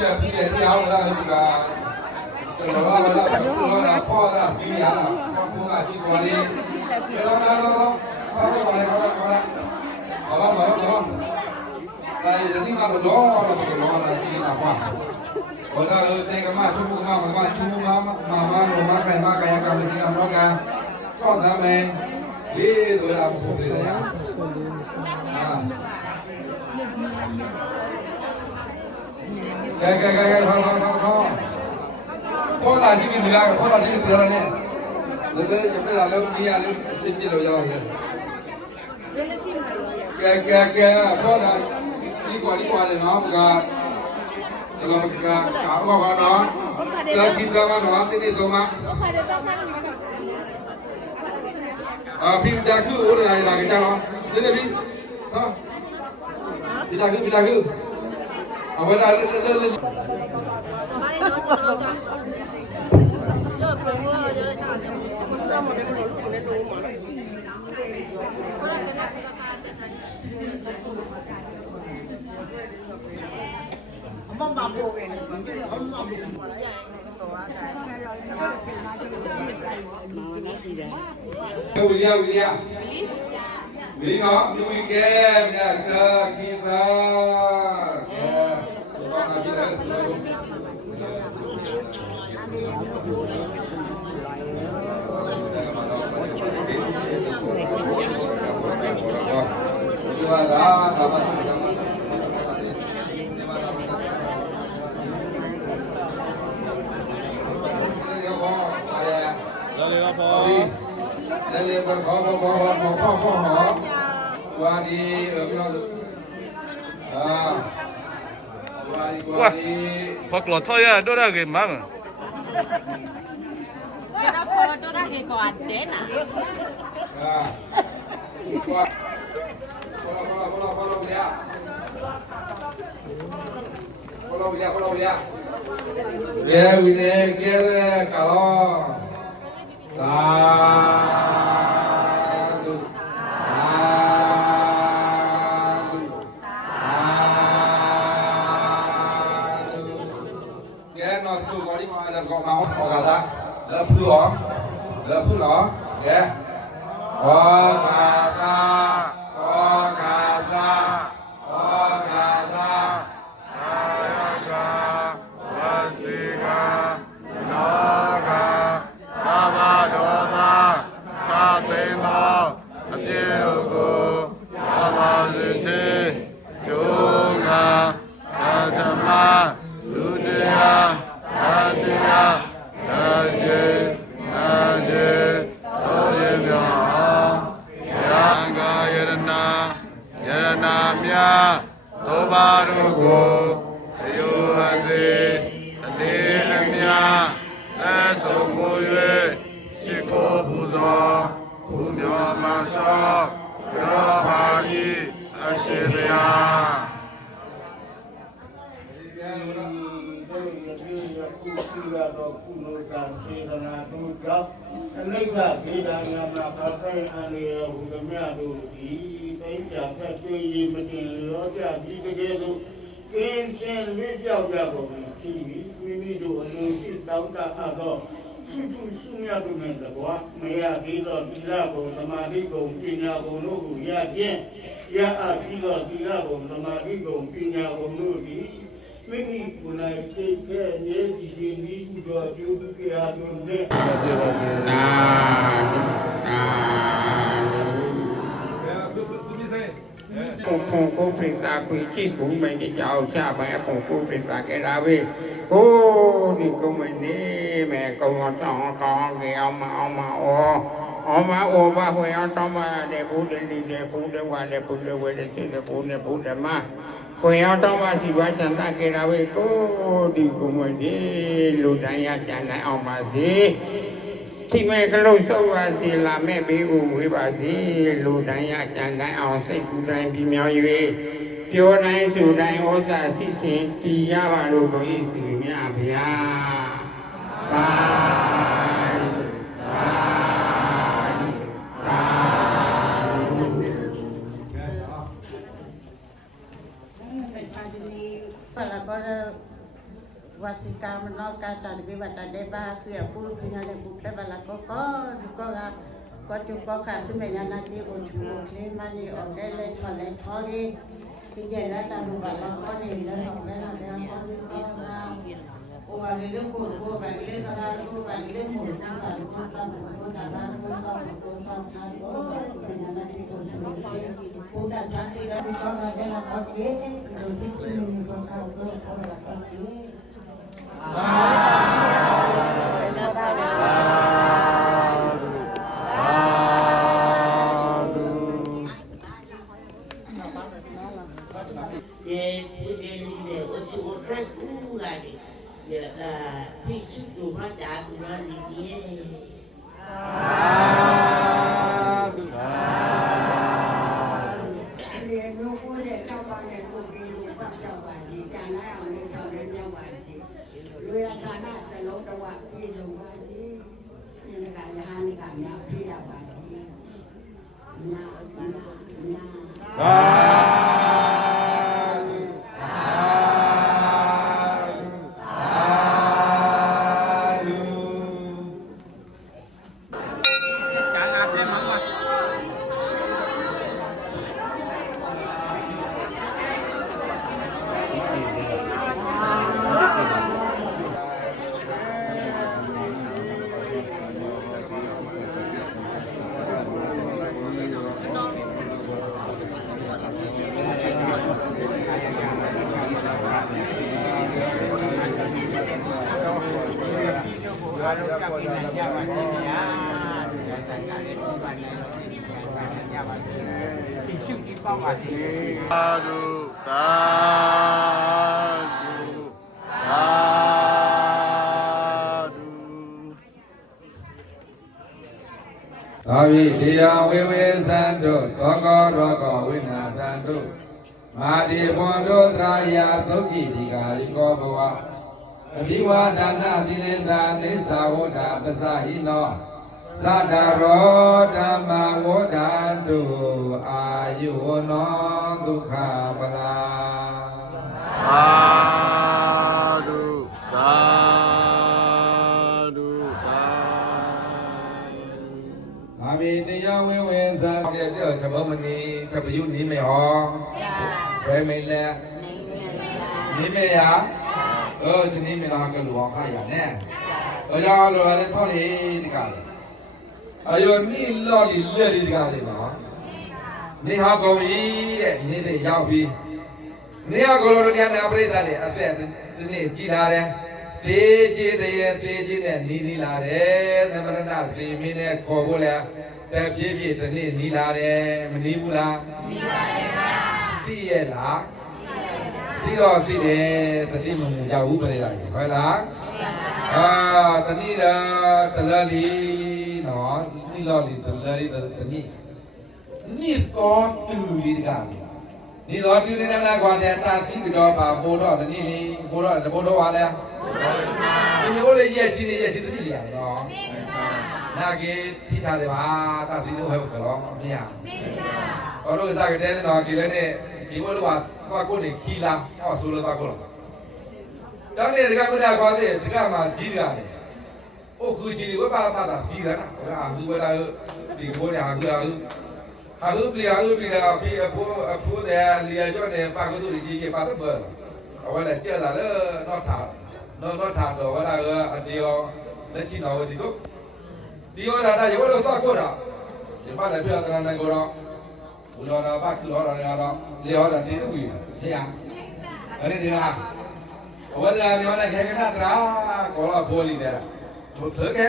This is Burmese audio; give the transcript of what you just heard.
ဒါတော့ဒါဒီကပြီးတဲ့တရားဝလာကကျွန်တော်ကလာတော့လာပေါ်လာဒီရလာပေါ်ကဒီပေါ်လေးဘယ်တော့လာတော့ဘာလို့ပါလဲဘာလို့ပါလဲဘာလို့ဘာလို့ဘာလို့ဒါရည်ဒီမှာတော့တော့တော့လာဒီနာပါဘောနာတေကမချုံကမမမချုံမမမမလောမကဲမကယကမစီကမောကတော့ဒါမယ်ဒီတို့လာဆိုတယ်ရ ကဲကဲကဲကဲဟောဟောဟောဟောခေါ်လာကြည့်ပြီလားခေါ်လာကြည့်ပြီလားနဲ့လည်းလည်းရပြလာလို့ဒီရလို့အစစ်ပြလို့ရအောင်လေကဲကဲကဲခေါ်လာဒီကွာဒီကွာလေနော်ကတော့ကကာအောကနော်ကတိကမနော်တိတိတော့မအာဖိတာခုဥရလာကြတော့ဒီနေ့ပြီနော်ဖိတာခုဖိတာခုအဝလာ അവൻ William, William. William, William, you will get that kita. เรียนบนของของของของพ่อพ่อหอว่าดีเออพี่น้องอ่า quá hoặc là thôi à đó à. là cái mà đó là cái quạt đến à Dia wine kere kalau tak ဆုံးမူ၍ရှိခိုးပူဇော်ဘုမြောမဆောရောပါဤအရှိတရားကုသိုလ်တော်ကုလိုကံစေတနာတို့ကြောင့်အနိစ္စဒေဒာနာမှာခခိုင်အန္တရာယ်ဟူသည်များတို့ဒီတိုင်းပြဖက်တွေ့ရမတင်ရောကြဒီတကယ်လို့ ကင်းစင်လွတ်ကြောက်ကြကုန်ပြီမိမိတို့အလုံးရှိတောင်းတအပ်သောစုစုစုမြတ်တို့နဲ့တကွာမရသေးသောသီလဘုံသမာဓိဘုံပညာဘုံတို့ကိုရခြင်းရအပ်ပြီးသောသီလဘုံသမာဓိဘုံပညာဘုံတို့သည်မိမိကိုယ်၌သိခဲ့နေဒီဒီမိတို့ကျိုးပြရာတို့နဲ့နာနာကဲ ของกูปริตาคุยที่กูไม่ได้จะเอาชาแม่ของกูปริตาแกดาวีโอ้นี่กูไม่นี่แม่กูมาตองตองเดียวมาเอามาโอเอามาโอมาหวยเอาต้องมาเดี๋ยวพูดเดี๋ยวดีเดี๋ยวพูดเดี๋ยวว่าเดี๋ยวพูดเดี๋ยวเวเดี๋ยวเดพูดเดพูดเดมาหวยอาต้องมาสิว่าฉันตาแกดาวีโอ้ดีกูไม่นีลูกนายอาจานายเอามาสิ ဒီမဲ့ကလို့ဆောက်ပါစီလာမဲ့ဘေးကိုဝေးပါစေလူတိုင်းရကြနိုင်အောင်စိတ်ကူးတိုင်းပြမြောင်း၍ပြောတိုင်းဆိုတိုင်းဩစာစီစဉ်တည်ရပါလို့ကိုဤစီမြတ်ဗျာပါ tần bị vật tần đây ba khi ở khu lúc nhà này cũng đã là có có có gặp có chụp có khả sư mẹ nhà này đi ổn chú ổn lên mà đi ổn đây lên mà lên khó đi thì vậy là tầm một vật là có đi là học đây là đây có đi có ra cô bà đi lớp cột cô bà đi lớp ra cô bà đi lớp một năm là lúc năm tầm một cô đã ra cô xong một cô xong hai cô mẹ nhà này đi ổn chú ổn lên cô đã ra đi đó đi có ra đây là có đi rồi đi tìm mình còn cầu cơ cô là có đi บายดีรู้ราค သာဓုသာဓုသာဓုသာဝိတရားဝိဝေသံတို့သောကောရောကောဝိနာသံတို့မာတိဘွန်တို့သရာယာသုတ်တိဒီကာယကောဘဝ အဘိဝါဒနာသီလေသာနေသာဝဒပစဟိနောသတ္တရောဓမ္မဝဒန္တုအာယုဝနောဒုက္ခပလာသာဓုသာဓုသာအာမေတရားဝိဝေသံတဲ့တော့ချက်ဘုံမနီချက်ပယုနီးမေဟောဘယ်မိလဲနီးမေရ 어 주님 미라클 와카야네 어야 로라레 토리 디가레 아요 밀러리 레리 디가레 나 네하 고미 데 네데 야비 네하 고로로 냐 나브레다 데 아페 드네 기라레 သေးကြီးတရေသေးကြီးနဲ့နီးနီးလာတယ်သမရဏသေမင်းနဲ့ခေါ်ဖို့လဲတပြည့်ပြည့်တနေ့နီးလာတယ်မနီးဘူးလားနီးပါတယ်ဗျာသိရဲ့လား သိတော့သိတယ်တတိမမှုရောက်ဘူးပြိတ္တာကြီးဟုတ်လားအာတတိရာတလလီနော်နိလောလီတလလီတတိနိသောတူလီတကနိသောတူလီနမကွာတဲ့တာပြီးတော့ပါပို့တော့တတိလီပို့တော့ဘိုးတော်ပါလဲဒီမျိုးလေးရဲ့ချင်းရဲ့ချင်းတတိလီရနော်နာကေထိထားတယ်ပါတာဒီလိုဟဲ့ဆိုတော့မရဘူးတော်တို့စားကြတဲ့နော်ဒီလည်းနဲ့ ဒီဘလိုပါသွားကိုနေခီလာဟောဆိုလို့သွားကိုလားတောင်းနေဒီကမလာကွာတဲ့ဒီကမှကြီးတယ်โอ้คือจีวะปาปาตาပြီးတာနော်အာဟူဝလာဒီဘောရဟာကူဟာဟာဟူပလီဟာဟူပလီလာပြီးအဖိုးအဖိုးတဲ့လီယာကျော်နေပါကတူဒီကြီးပါတော့ဘောအဝလာကျလာလေတော့ထားတော့တော့ထားတော့ဝလာကအတီရောလက်ချီတော်ဒီကိုဒီရောလာရောတော့သွားကိုတာဒီပါလေပြတနာနေကိုတော့ ဘူလောတာပါကူလောတာရတော့လျောတာတင်းတူပြီဟဲ့အဲ့ဒီလားဝလာနေဝလာခေကနာတရာကောလာဘောလီတဲ့ Tôi thử cái